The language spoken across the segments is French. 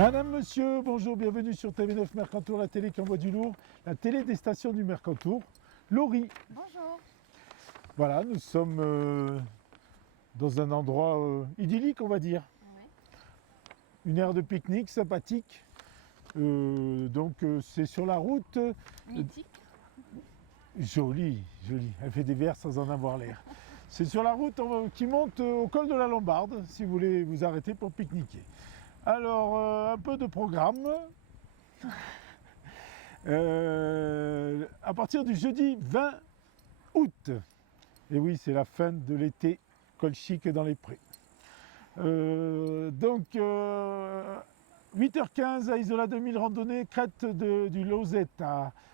Madame, monsieur, bonjour, bienvenue sur TV9 Mercantour, la télé qui envoie du lourd, la télé des stations du Mercantour. Laurie. Bonjour. Voilà, nous sommes dans un endroit idyllique, on va dire. Oui. Une aire de pique-nique sympathique. C'est sur la route. Mythique. Jolie, jolie. Elle fait des vers sans en avoir l'air. C'est sur la route qui monte au col de la Lombarde, si vous voulez vous arrêter pour pique-niquer. Alors, un peu de programme. À partir du jeudi 20 août, et oui, c'est la fin de l'été colchique dans les prés. 8h15 à Isola 2000, randonnée crête du Lauzet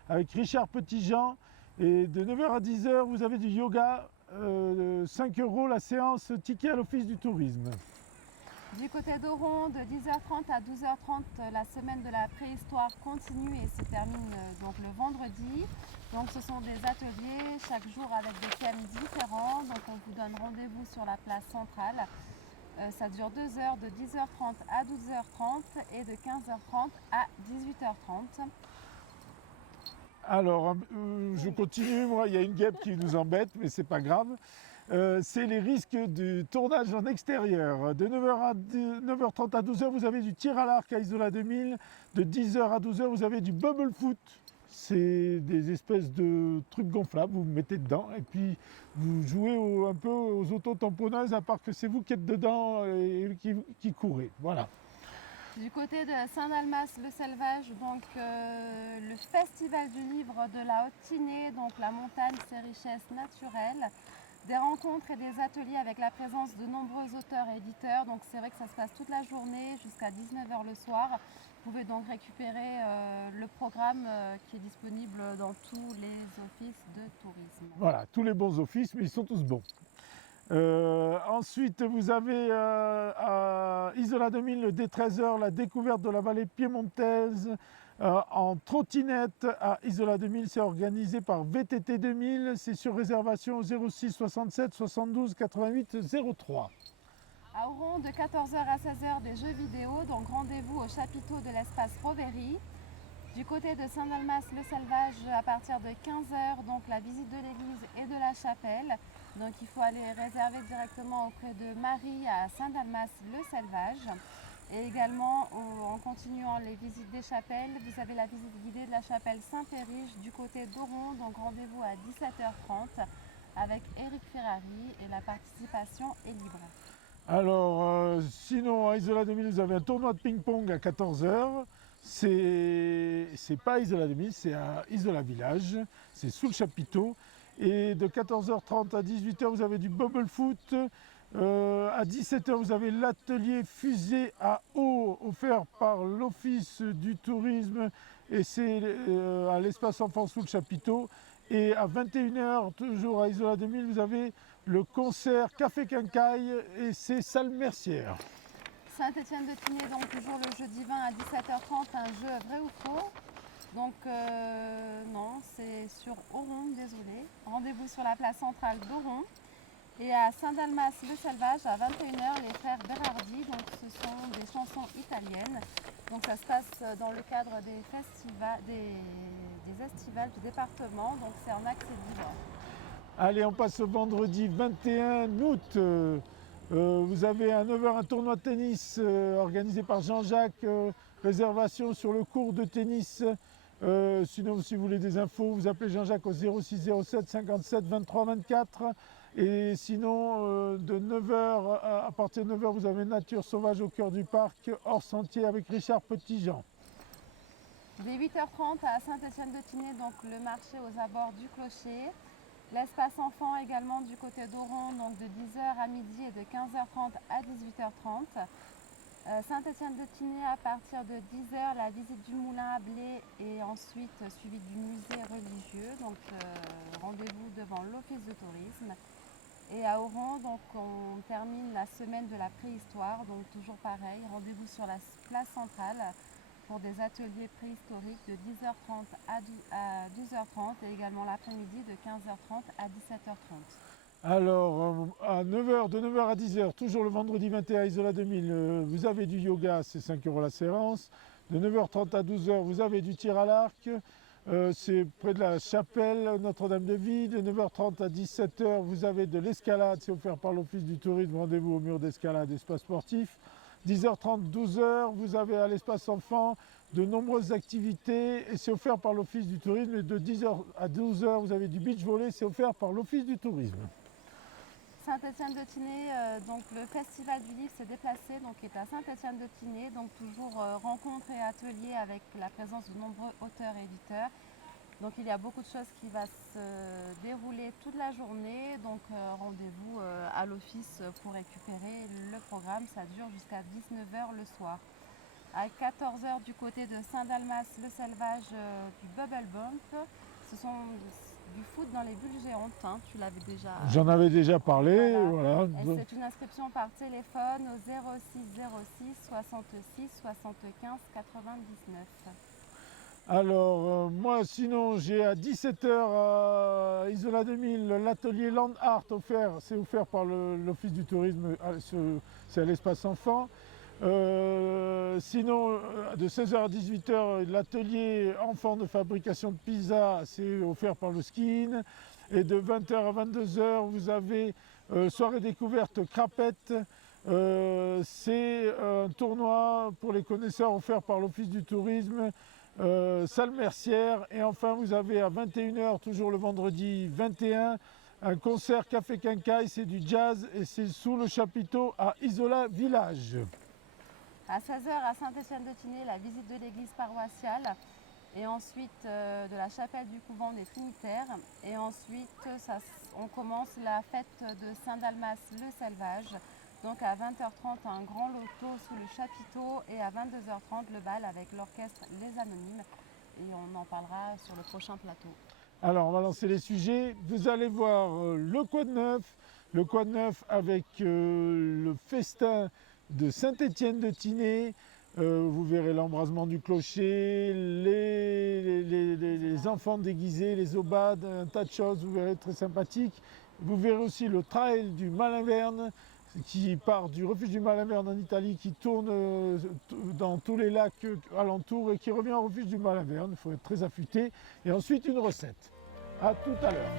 avec Richard Petitjean. Et de 9h à 10h, vous avez du yoga, 5 € la séance, ticket à l'office du tourisme. Du côté d'Oron, de 10h30 à 12h30, la semaine de la préhistoire continue et se termine donc le vendredi. Donc ce sont des ateliers chaque jour avec des thèmes différents. Donc on vous donne rendez-vous sur la place centrale. Ça dure 2 heures, de 10h30 à 12h30 et de 15h30 à 18h30. Alors, je continue, moi, il y a une guêpe qui nous embête, mais c'est pas grave. C'est les risques du tournage en extérieur. De 9h30 à 12h, vous avez du tir à l'arc à Isola 2000. De 10h à 12h, vous avez du bubble foot. C'est des espèces de trucs gonflables, vous vous mettez dedans et puis vous jouez un peu aux auto-tamponneuses, à part que c'est vous qui êtes dedans et qui courez. Voilà. Du côté de Saint-Dalmas-le-Selvage, donc le festival du livre de la Haute-Tinée, donc la montagne, ses richesses naturelles, des rencontres et des ateliers avec la présence de nombreux auteurs et éditeurs. Donc c'est vrai que ça se passe toute la journée jusqu'à 19h le soir. Vous pouvez donc récupérer le programme qui est disponible dans tous les offices de tourisme. Voilà, tous les bons offices, mais ils sont tous bons. Ensuite, vous avez à Isola 2000, dès 13h, la découverte de la vallée piémontaise en trottinette à Isola 2000. C'est organisé par VTT 2000. C'est sur réservation au 06 67 72 88 03. À Oron, de 14h à 16h, des jeux vidéo. Donc rendez-vous au chapiteau de l'espace Rovery. Du côté de Saint-Dalmas-le-Selvage, à partir de 15h, donc la visite de l'église et de la chapelle. Donc il faut aller réserver directement auprès de Marie à Saint-Dalmas-le-Selvage. Et également, en continuant les visites des chapelles, vous avez la visite guidée de la chapelle Saint-Périche du côté d'Oron. Donc rendez-vous à 17h30 avec Eric Ferrari et la participation est libre. Alors, sinon, à Isola 2000, vous avez un tournoi de ping-pong à 14h. C'est pas à Isola 2000, c'est à Isola Village. C'est sous le chapiteau. Et de 14h30 à 18h, vous avez du bubble foot. À 17h, vous avez l'atelier fusée à eau offert par l'Office du tourisme. Et c'est à l'espace enfant sous le chapiteau. Et à 21h, toujours à Isola 2000, vous avez le concert Café Quincaille et c'est salle Mercière. Saint-Étienne-de-Tinée, donc toujours le jeudi 20 à 17h30, un jeu vrai ou faux. Donc non, c'est sur Oron, désolé. Rendez-vous sur la place centrale d'Oron. Et à Saint-Dalmas-le-Selvage, à 21h, les frères Berardi. Donc ce sont des chansons italiennes. Donc ça se passe dans le cadre des festivals, des estivales du département. Donc c'est en accès libre. Allez, on passe au vendredi 21 août. Vous avez à 9h un tournoi de tennis organisé par Jean-Jacques. Réservation sur le cours de tennis. Sinon, si vous voulez des infos, vous appelez Jean-Jacques au 06 07 57 23 24. Et sinon, de 9h à partir de 9h, vous avez Nature sauvage au cœur du parc, hors sentier avec Richard Petitjean. Dès 8h30 à Saint-Étienne-de-Tinée, donc le marché aux abords du clocher. L'espace enfant également du côté d'Oron, donc de 10h à midi et de 15h30 à 18h30. Saint-Étienne-de-Tinée à partir de 10h, la visite du moulin à blé et ensuite suivi du musée religieux. Donc rendez-vous devant l'office de tourisme. Et à Oron, donc on termine la semaine de la préhistoire, donc toujours pareil, rendez-vous sur la place centrale pour des ateliers préhistoriques de 10h30 à 12h30 et également l'après-midi de 15h30 à 17h30. Alors, de 9 heures à 10 heures, toujours le vendredi 21 à Isola 2000, vous avez du yoga, c'est 5 € la séance. De 9h30 à 12 heures, vous avez du tir à l'arc. C'est près de la chapelle Notre-Dame-de-Vie. De 9h30 à 17 heures, vous avez de l'escalade, c'est offert par l'Office du tourisme. Rendez-vous au mur d'escalade, espace sportif. 10h30, 12 heures, vous avez à l'espace enfant de nombreuses activités et c'est offert par l'Office du tourisme. Et de 10h à 12 heures, vous avez du beach volley, c'est offert par l'Office du tourisme. Saint-Étienne-de-Tinée, donc le festival du livre s'est déplacé, donc est à Saint-Étienne-de-Tinée, donc toujours rencontres et ateliers avec la présence de nombreux auteurs et éditeurs. Donc il y a beaucoup de choses qui vont se dérouler toute la journée, donc rendez-vous à l'office pour récupérer le programme, ça dure jusqu'à 19 h le soir. À 14 h du côté de Saint-Dalmas-le-Selvage du Bubble Bump, ce sont du foot dans les bulles géantes, hein, tu l'avais déjà. J'en avais déjà parlé, voilà. Et c'est une inscription par téléphone au 06 06 66 75 99. Alors, moi, sinon, j'ai à 17 h à Isola 2000, l'atelier Land Art offert, c'est offert par l'Office du tourisme, c'est à l'espace enfant. Sinon, de 16 h à 18 h, l'atelier enfants de fabrication de pizza, c'est offert par le Skin. Et de 20 h à 22 h, vous avez soirée découverte Crapette. C'est un tournoi pour les connaisseurs offert par l'Office du tourisme. Salle Mercière. Et enfin, vous avez à 21 h, toujours le vendredi 21, un concert Café Quincaille, c'est du jazz et c'est sous le chapiteau à Isola Village. À 16 h à Saint-Étienne-de-Tinée, la visite de l'église paroissiale et ensuite de la chapelle du couvent des Trinitaires. Et ensuite, on commence la fête de Saint-Dalmas-le-Selvage. Donc à 20h30, un grand loto sous le chapiteau et à 22h30, le bal avec l'orchestre Les Anonymes. Et on en parlera sur le prochain plateau. Alors, on va lancer les sujets. Vous allez voir le Quad Neuf avec le festin de Saint-Étienne-de-Tinée. Vous verrez l'embrasement du clocher, les enfants déguisés, les aubades, un tas de choses, vous verrez, très sympathique. Vous verrez aussi le trail du Malinverne qui part du refuge du Malinverne en Italie, qui tourne dans tous les lacs alentours et qui revient au refuge du Malinverne. Il faut être très affûté. Et ensuite une recette. À tout à l'heure.